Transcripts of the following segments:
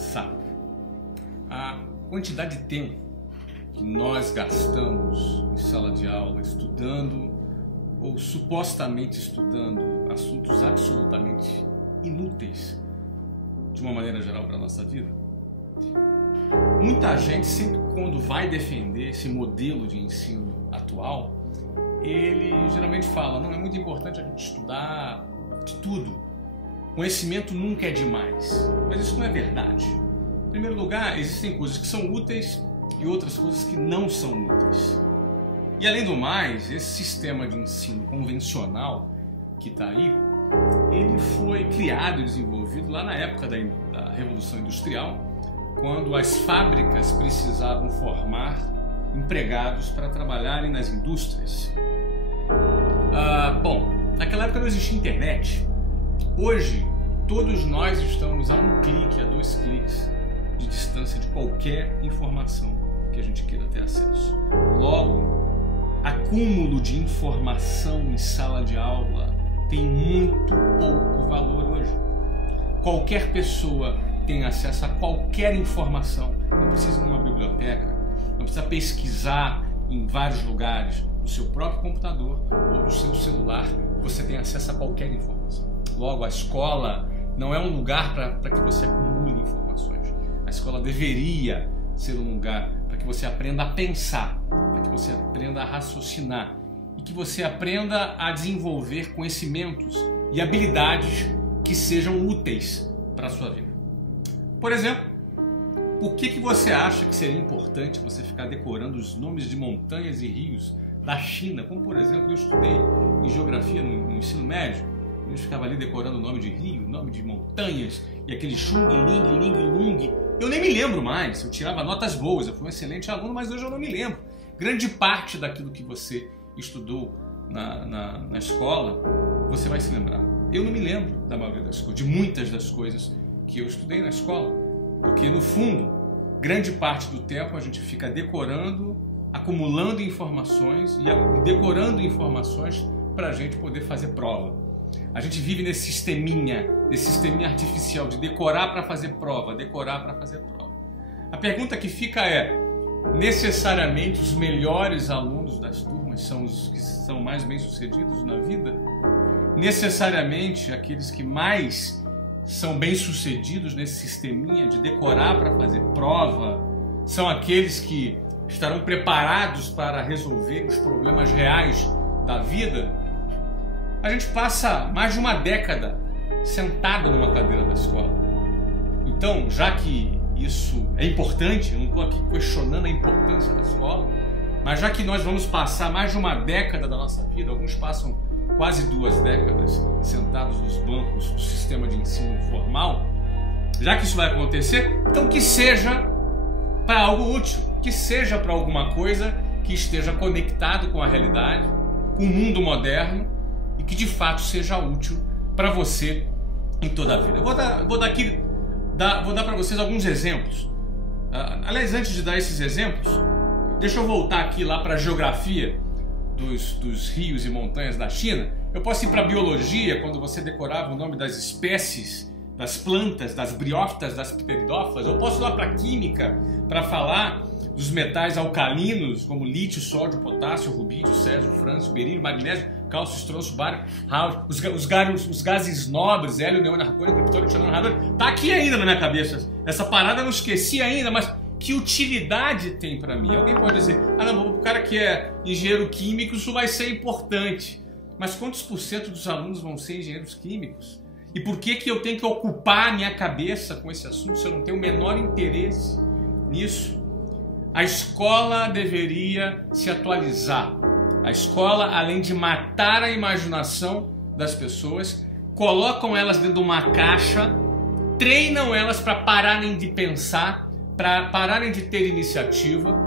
pensar. A quantidade de tempo que nós gastamos em sala de aula estudando ou supostamente estudando assuntos absolutamente inúteis de uma maneira geral para a nossa vida. Muita gente sempre quando vai defender esse modelo de ensino atual, ele geralmente fala, não, é muito importante a gente estudar de tudo. Conhecimento nunca é demais, mas isso não é verdade. Em primeiro lugar, existem coisas que são úteis e outras coisas que não são úteis. E além do mais, esse sistema de ensino convencional que está aí, ele foi criado e desenvolvido lá na época da Revolução Industrial, quando as fábricas precisavam formar empregados para trabalharem nas indústrias. Bom, naquela época não existia internet. Hoje, todos nós estamos a um clique, a 2 cliques de distância de qualquer informação que a gente queira ter acesso. Logo, acúmulo de informação em sala de aula tem muito pouco valor hoje. Qualquer pessoa tem acesso a qualquer informação, não precisa ir numa biblioteca, não precisa pesquisar em vários lugares, no seu próprio computador ou no seu celular, você tem acesso a qualquer informação. Logo, a escola não é um lugar para que você acumule informações. A escola deveria ser um lugar para que você aprenda a pensar, para que você aprenda a raciocinar e que você aprenda a desenvolver conhecimentos e habilidades que sejam úteis para a sua vida. Por exemplo, por que você acha que seria importante você ficar decorando os nomes de montanhas e rios da China? Como, por exemplo, eu estudei em geografia no ensino médio, a gente ficava ali decorando o nome de rio, nome de montanhas e aquele Chung, Ling, Ling, Lung. Eu nem me lembro mais, eu tirava notas boas, eu fui um excelente aluno, mas hoje eu não me lembro. Grande parte daquilo que você estudou na escola, você vai se lembrar. Eu não me lembro da maioria das coisas, de muitas das coisas que eu estudei na escola, porque no fundo, grande parte do tempo a gente fica decorando, acumulando informações e decorando informações para a gente poder fazer prova. A gente vive nesse sisteminha artificial de decorar para fazer prova, decorar para fazer prova. A pergunta que fica é, necessariamente os melhores alunos das turmas são os que são mais bem-sucedidos na vida? Necessariamente aqueles que mais são bem-sucedidos nesse sisteminha de decorar para fazer prova são aqueles que estarão preparados para resolver os problemas reais da vida? A gente passa mais de uma década sentado numa cadeira da escola. Então, já que isso é importante, eu não estou aqui questionando a importância da escola, mas já que nós vamos passar mais de uma década da nossa vida, alguns passam quase 2 décadas sentados nos bancos do sistema de ensino formal, já que isso vai acontecer, então que seja para algo útil, que seja para alguma coisa que esteja conectado com a realidade, com o mundo moderno e que de fato seja útil para você em toda a vida. Eu vou dar para vocês alguns exemplos. Aliás, antes de dar esses exemplos, deixa eu voltar aqui lá para a geografia dos rios e montanhas da China. Eu posso ir para a biologia, quando você decorava o nome das espécies, das plantas, das briófitas, das pteridófilas. Eu posso ir lá para a química para falar dos metais alcalinos, como lítio, sódio, potássio, rubídio, césio, frâncio, berílio, magnésio, cálcio, estronço, bário, rádio, os gases nobres, hélio, neon, argônio, criptônio, xenônio, radônio. Tá aqui ainda na minha cabeça. Essa parada eu não esqueci ainda, mas que utilidade tem para mim? Alguém pode dizer, não, o cara que é engenheiro químico, isso vai ser importante. Mas quantos por cento dos alunos vão ser engenheiros químicos? E por que eu tenho que ocupar a minha cabeça com esse assunto se eu não tenho o menor interesse nisso? A escola deveria se atualizar. A escola, além de matar a imaginação das pessoas, colocam elas dentro de uma caixa, treinam elas para pararem de pensar, para pararem de ter iniciativa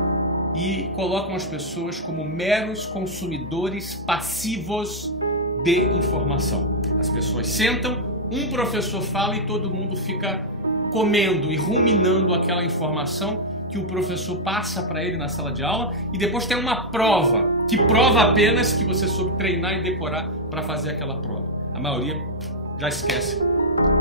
e colocam as pessoas como meros consumidores passivos de informação. As pessoas sentam, um professor fala e todo mundo fica comendo e ruminando aquela informação que o professor passa para ele na sala de aula e depois tem uma prova, que prova apenas que você soube treinar e decorar para fazer aquela prova. A maioria já esquece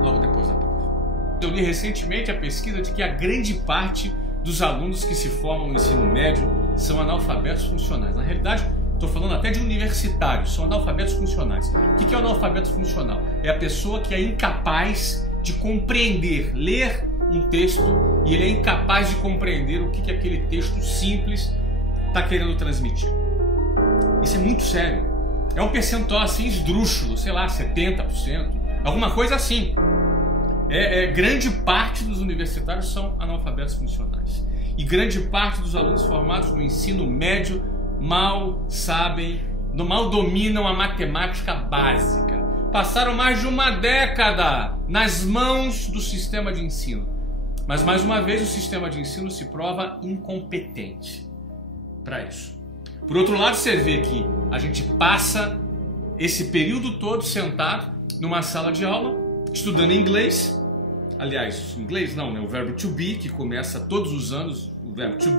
logo depois da prova. Eu li recentemente a pesquisa de que a grande parte dos alunos que se formam no ensino médio são analfabetos funcionais. Na realidade, estou falando até de universitários, são analfabetos funcionais. O que é o analfabeto funcional? É a pessoa que é incapaz de compreender, ler um texto, e ele é incapaz de compreender o que aquele texto simples está querendo transmitir. Isso é muito sério. É um percentual assim esdrúxulo, sei lá, 70%, alguma coisa assim. Grande parte dos universitários são analfabetos funcionais. E grande parte dos alunos formados no ensino médio mal dominam a matemática básica. Passaram mais de uma década nas mãos do sistema de ensino. Mas, mais uma vez, o sistema de ensino se prova incompetente para isso. Por outro lado, você vê que a gente passa esse período todo sentado numa sala de aula, estudando inglês. Aliás, inglês não, né? O verbo to be, que começa todos os anos, o verbo to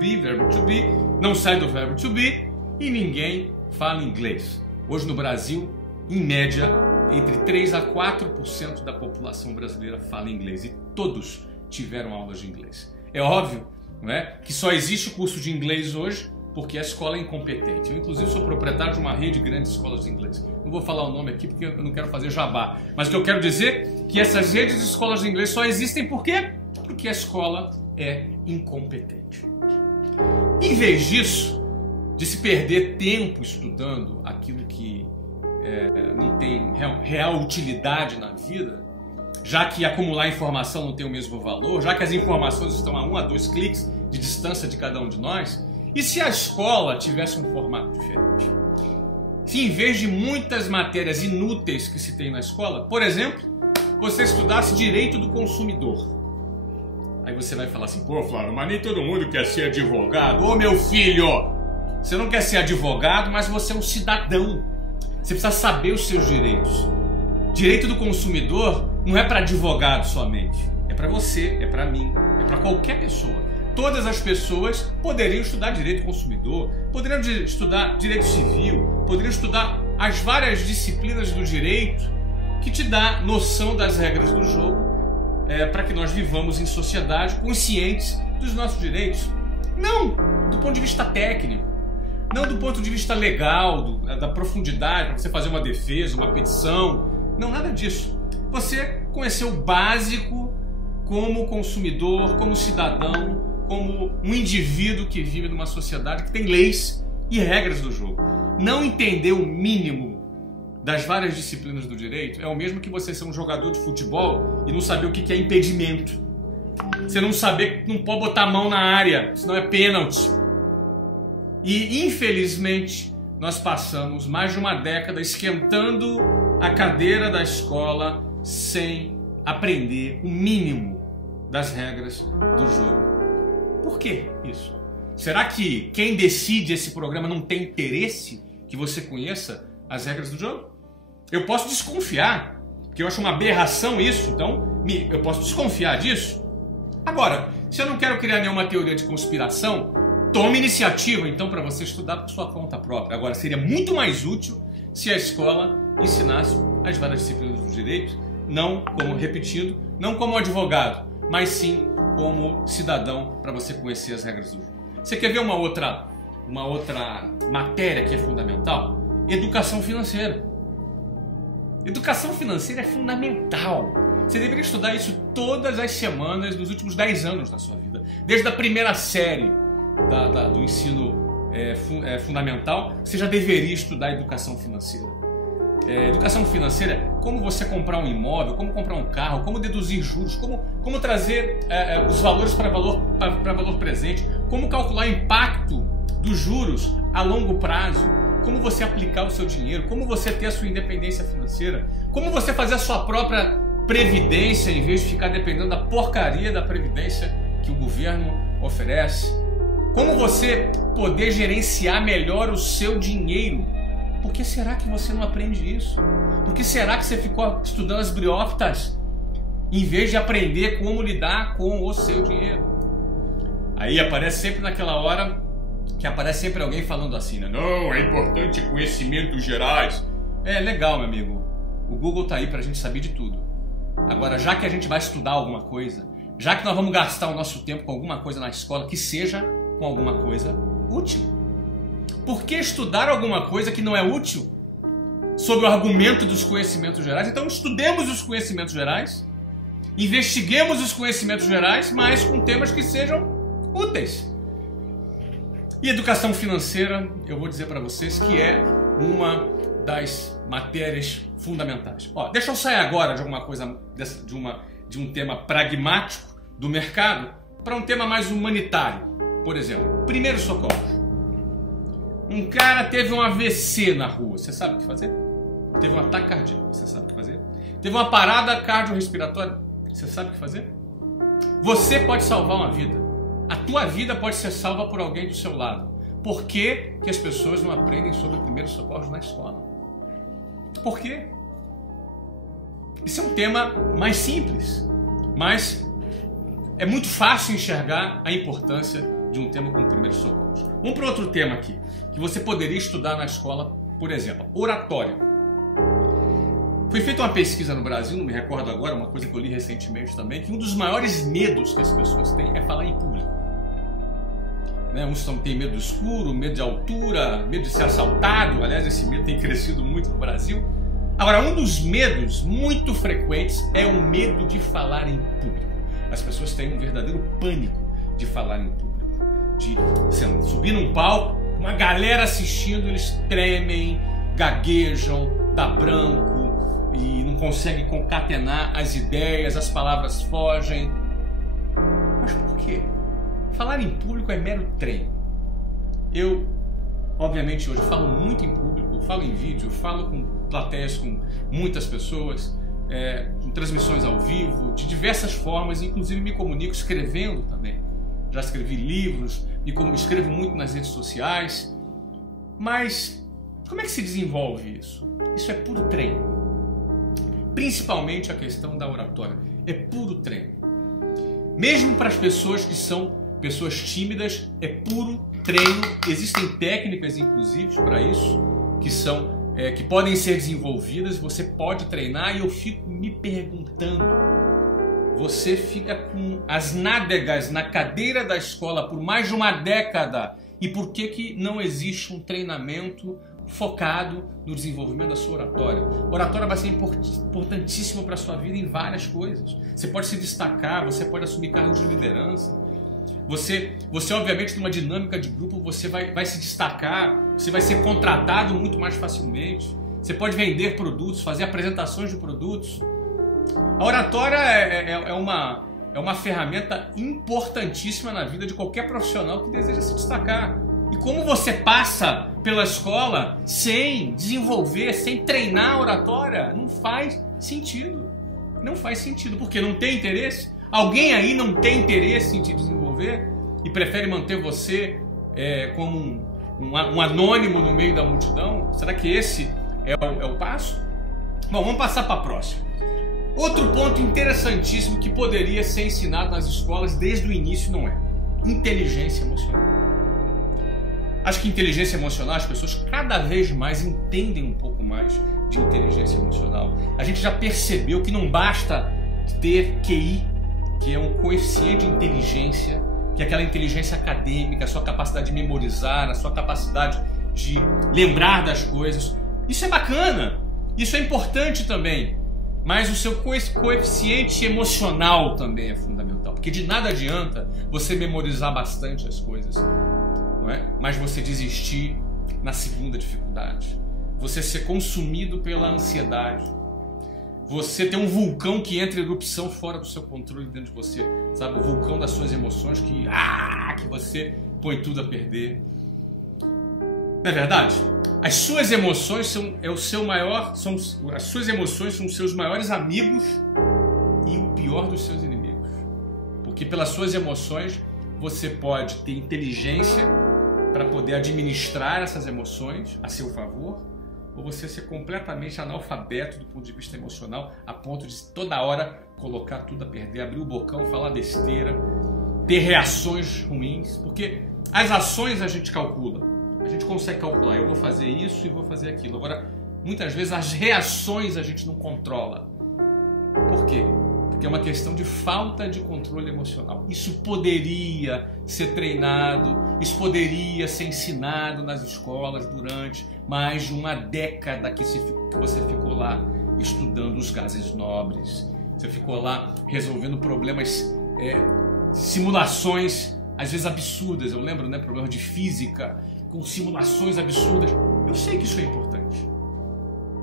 be, não sai do verbo to be, e ninguém fala inglês. Hoje no Brasil, em média, entre 3 a 4% da população brasileira fala inglês, e todos tiveram aulas de inglês. É óbvio, não é, que só existe o curso de inglês hoje porque a escola é incompetente. Eu, inclusive, sou proprietário de uma rede de grandes escolas de inglês. Não vou falar o nome aqui porque eu não quero fazer jabá. Mas o que eu quero dizer é que essas redes de escolas de inglês só existem por quê? Porque a escola é incompetente. Em vez disso, de se perder tempo estudando aquilo que não tem real utilidade na vida, já que acumular informação não tem o mesmo valor, já que as informações estão a 1 a 2 cliques de distância de cada um de nós, e se a escola tivesse um formato diferente? Se em vez de muitas matérias inúteis que se tem na escola, por exemplo, você estudasse direito do consumidor. Aí você vai falar assim, pô, Flávio, mas nem todo mundo quer ser advogado. Ô meu filho, você não quer ser advogado, mas você é um cidadão. Você precisa saber os seus direitos. Direito do consumidor não é para advogado somente. É para você, é para mim, é para qualquer pessoa. Todas as pessoas poderiam estudar direito do consumidor, poderiam estudar direito civil, poderiam estudar as várias disciplinas do direito que te dá noção das regras do jogo para que nós vivamos em sociedade conscientes dos nossos direitos. Não do ponto de vista técnico, não do ponto de vista legal, da profundidade, para você fazer uma defesa, uma petição. Não, nada disso. Você conhecer o básico como consumidor, como cidadão, como um indivíduo que vive numa sociedade que tem leis e regras do jogo. Não entender o mínimo das várias disciplinas do direito é o mesmo que você ser um jogador de futebol e não saber o que é impedimento. Você não saber que não pode botar a mão na área, senão é pênalti. E, infelizmente, nós passamos mais de uma década esquentando a cadeira da escola sem aprender o mínimo das regras do jogo. Por que isso? Será que quem decide esse programa não tem interesse que você conheça as regras do jogo? Eu posso desconfiar, porque eu acho uma aberração isso, então eu posso desconfiar disso. Agora, se eu não quero criar nenhuma teoria de conspiração, tome iniciativa então para você estudar por sua conta própria. Agora, seria muito mais útil se a escola ensinasse as várias disciplinas do direito, não como, repetindo, não como advogado, mas sim como cidadão, para você conhecer as regras do jogo. Você quer ver uma outra matéria que é fundamental? Educação financeira. Educação financeira é fundamental. Você deveria estudar isso todas as semanas dos últimos 10 anos da sua vida. Desde a primeira série do ensino fundamental, você já deveria estudar educação financeira. Educação financeira é como você comprar um imóvel, como comprar um carro, como deduzir juros, como trazer os valores para valor presente, como calcular o impacto dos juros a longo prazo, como você aplicar o seu dinheiro, como você ter a sua independência financeira, como você fazer a sua própria previdência em vez de ficar dependendo da porcaria da previdência que o governo oferece, como você poder gerenciar melhor o seu dinheiro. Por que será que você não aprende isso? Por que será que você ficou estudando as briófitas em vez de aprender como lidar com o seu dinheiro? Aí aparece sempre naquela hora que aparece sempre alguém falando assim, né? Não, é importante conhecimentos gerais. É legal, meu amigo. O Google tá aí pra gente saber de tudo. Agora, já que a gente vai estudar alguma coisa, já que nós vamos gastar o nosso tempo com alguma coisa na escola, que seja com alguma coisa útil. Por que estudar alguma coisa que não é útil sob o argumento dos conhecimentos gerais? Então estudemos os conhecimentos gerais, investiguemos os conhecimentos gerais, mas com temas que sejam úteis. E educação financeira, eu vou dizer para vocês que é uma das matérias fundamentais. Ó, deixa eu sair agora de alguma coisa, de um tema pragmático do mercado para um tema mais humanitário. Por exemplo, primeiros socorros. Um cara teve um AVC na rua, você sabe o que fazer? Teve um ataque cardíaco, você sabe o que fazer? Teve uma parada cardiorrespiratória, você sabe o que fazer? Você pode salvar uma vida. A tua vida pode ser salva por alguém do seu lado. Por que que as pessoas não aprendem sobre primeiros socorros na escola? Por quê? Isso é um tema mais simples, mas é muito fácil enxergar a importância de um tema como primeiros socorros. Vamos para outro tema aqui, que você poderia estudar na escola, por exemplo, oratória. Foi feita uma pesquisa no Brasil, não me recordo agora, uma coisa que eu li recentemente também, que um dos maiores medos que as pessoas têm é falar em público. Né? Uns têm medo do escuro, medo de altura, medo de ser assaltado. Aliás, esse medo tem crescido muito no Brasil. Agora, um dos medos muito frequentes é o medo de falar em público. As pessoas têm um verdadeiro pânico de falar em público. De subir num palco, uma galera assistindo, eles tremem, gaguejam, dá branco e não conseguem concatenar as ideias, as palavras fogem. Mas por quê? Falar em público é mero treino. Eu, obviamente, hoje falo muito em público, falo em vídeo, falo com plateias, com muitas pessoas, com transmissões ao vivo, de diversas formas, inclusive me comunico escrevendo também. Já escrevi livros, escrevo muito nas redes sociais. Mas como é que se desenvolve isso? Isso é puro treino. Principalmente a questão da oratória. É puro treino. Mesmo para as pessoas que são pessoas tímidas, é puro treino. Existem técnicas, inclusive, para isso, que podem ser desenvolvidas. Você pode treinar e eu fico me perguntando. Você fica com as nádegas na cadeira da escola por mais de uma década. E por que não existe um treinamento focado no desenvolvimento da sua oratória? Oratória vai ser importantíssima para a sua vida em várias coisas. Você pode se destacar, você pode assumir cargos de liderança. Você obviamente, numa dinâmica de grupo, você vai se destacar, você vai ser contratado muito mais facilmente. Você pode vender produtos, fazer apresentações de produtos. A oratória é uma ferramenta importantíssima na vida de qualquer profissional que deseja se destacar. E como você passa pela escola sem desenvolver, sem treinar a oratória, não faz sentido. Não faz sentido, porque não tem interesse. Alguém aí não tem interesse em te desenvolver e prefere manter você como um anônimo no meio da multidão? Será que esse é o passo? Bom, vamos passar para a próxima. Outro ponto interessantíssimo que poderia ser ensinado nas escolas desde o início não é inteligência emocional. Acho que inteligência emocional, as pessoas cada vez mais entendem um pouco mais de inteligência emocional. A gente já percebeu que não basta ter QI, que é um coeficiente de inteligência, que é aquela inteligência acadêmica, a sua capacidade de memorizar, a sua capacidade de lembrar das coisas. Isso é bacana, isso é importante também. Mas o seu coeficiente emocional também é fundamental, porque de nada adianta você memorizar bastante as coisas, não é? Mas você desistir na segunda dificuldade, você ser consumido pela ansiedade, você ter um vulcão que entra em erupção fora do seu controle dentro de você, sabe? O vulcão das suas emoções que você põe tudo a perder. Não é verdade? As suas emoções são os seus maiores amigos e o pior dos seus inimigos. Porque pelas suas emoções você pode ter inteligência para poder administrar essas emoções a seu favor, ou você ser completamente analfabeto do ponto de vista emocional, a ponto de toda hora colocar tudo a perder, abrir o bocão, falar besteira, ter reações ruins. Porque as ações a gente calcula. A gente consegue calcular, eu vou fazer isso e vou fazer aquilo. Agora, muitas vezes as reações a gente não controla. Por quê? Porque é uma questão de falta de controle emocional. Isso poderia ser treinado, isso poderia ser ensinado nas escolas durante mais de uma década que você ficou lá estudando os gases nobres. Você ficou lá resolvendo problemas, simulações, às vezes absurdas. Eu lembro, né, problemas de física com simulações absurdas. Eu sei que isso é importante,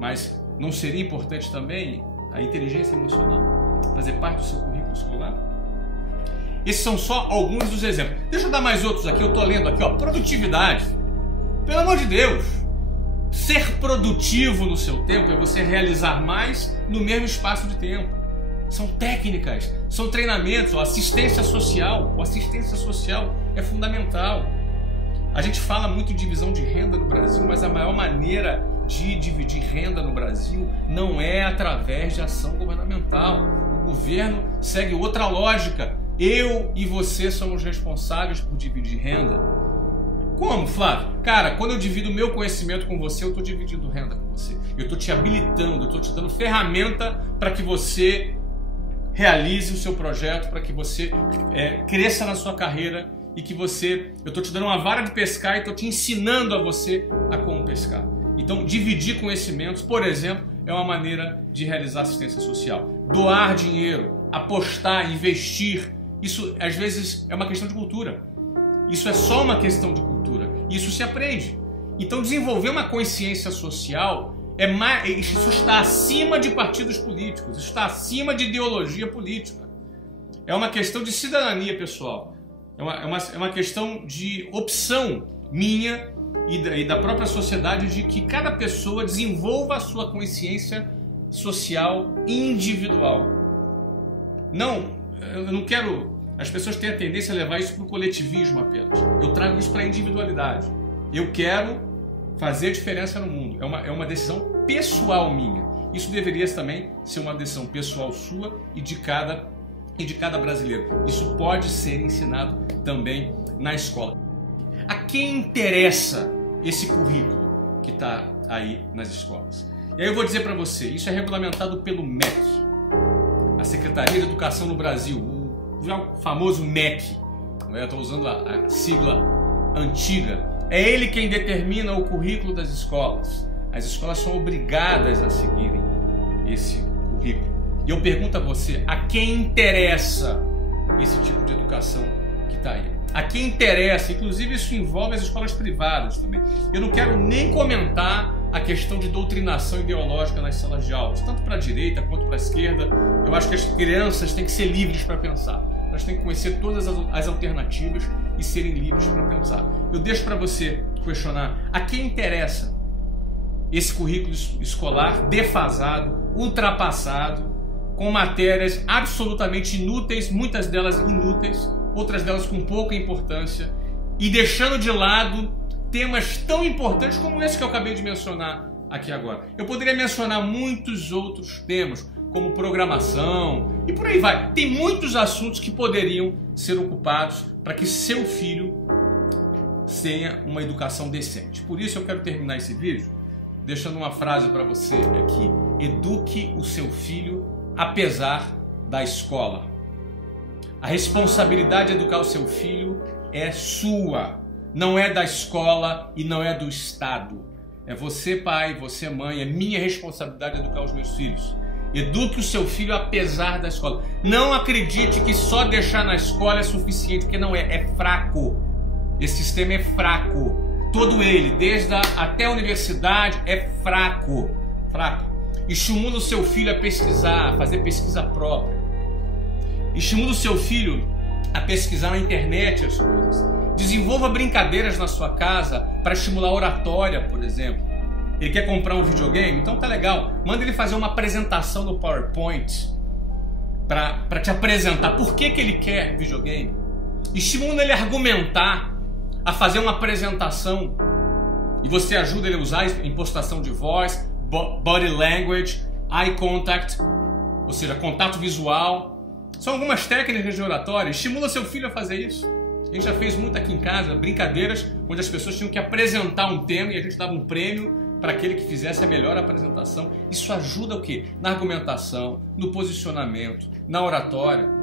mas não seria importante também a inteligência emocional fazer parte do seu currículo escolar? Esses são só alguns dos exemplos. Deixa eu dar mais outros aqui. Eu estou lendo aqui, ó, produtividade. Pelo amor de Deus, ser produtivo no seu tempo é você realizar mais no mesmo espaço de tempo. São técnicas, são treinamentos, assistência social. A assistência social é fundamental. A gente fala muito em divisão de renda no Brasil, mas a maior maneira de dividir renda no Brasil não é através de ação governamental. O governo segue outra lógica. Eu e você somos responsáveis por dividir renda. Como, Flávio? Cara, quando eu divido o meu conhecimento com você, eu estou dividindo renda com você. Eu estou te habilitando, eu estou te dando ferramenta para que você realize o seu projeto, para que você cresça na sua carreira e que você... Eu estou te dando uma vara de pescar e estou te ensinando a você a como pescar. Então, dividir conhecimentos, por exemplo, é uma maneira de realizar assistência social. Doar dinheiro, apostar, investir, isso às vezes é uma questão de cultura. Isso é só uma questão de cultura. Isso se aprende. Então, desenvolver uma consciência social, isso está acima de partidos políticos, isso está acima de ideologia política. É uma questão de cidadania pessoal. É uma questão de opção minha e da própria sociedade de que cada pessoa desenvolva a sua consciência social individual. Eu não quero... As pessoas têm a tendência a levar isso para o coletivismo apenas. Eu trago isso para a individualidade. Eu quero fazer diferença no mundo. É uma decisão pessoal minha. Isso deveria também ser uma decisão pessoal sua e de cada brasileiro. Isso pode ser ensinado também na escola. A quem interessa esse currículo que está aí nas escolas? E aí eu vou dizer para você, isso é regulamentado pelo MEC, a Secretaria de Educação no Brasil, o famoso MEC. Eu estou usando a sigla antiga. É ele quem determina o currículo das escolas. As escolas são obrigadas a seguirem esse currículo. E eu pergunto a você, a quem interessa esse tipo de educação que está aí? A quem interessa? Inclusive isso envolve as escolas privadas também. Eu não quero nem comentar a questão de doutrinação ideológica nas salas de aula, tanto para a direita quanto para a esquerda. Eu acho que as crianças têm que ser livres para pensar. Elas têm que conhecer todas as alternativas e serem livres para pensar. Eu deixo para você questionar, a quem interessa esse currículo escolar defasado, ultrapassado, com matérias absolutamente inúteis, muitas delas inúteis, outras delas com pouca importância, e deixando de lado temas tão importantes como esse que eu acabei de mencionar aqui agora. Eu poderia mencionar muitos outros temas, como programação, e por aí vai. Tem muitos assuntos que poderiam ser ocupados para que seu filho tenha uma educação decente. Por isso eu quero terminar esse vídeo deixando uma frase para você aqui. Eduque o seu filho apesar da escola. A responsabilidade de educar o seu filho é sua, não é da escola e não é do Estado. É você, pai, você, mãe, é minha responsabilidade educar os meus filhos. Eduque o seu filho apesar da escola. Não acredite que só deixar na escola é suficiente, porque não é, é fraco. Esse sistema é fraco. Todo ele, até a universidade, é fraco. Estimula o seu filho a pesquisar, a fazer pesquisa própria. Estimula o seu filho a pesquisar na internet as coisas. Desenvolva brincadeiras na sua casa para estimular a oratória, por exemplo. Ele quer comprar um videogame? Então tá legal. Manda ele fazer uma apresentação no PowerPoint para te apresentar por que ele quer videogame. Estimula ele a argumentar, a fazer uma apresentação. E você ajuda ele a usar impostação de voz, body language, eye contact, ou seja, contato visual. São algumas técnicas de oratória. Estimula seu filho a fazer isso. A gente já fez muito aqui em casa, brincadeiras onde as pessoas tinham que apresentar um tema e a gente dava um prêmio para aquele que fizesse a melhor apresentação. Isso ajuda o quê? Na argumentação, no posicionamento, na oratória.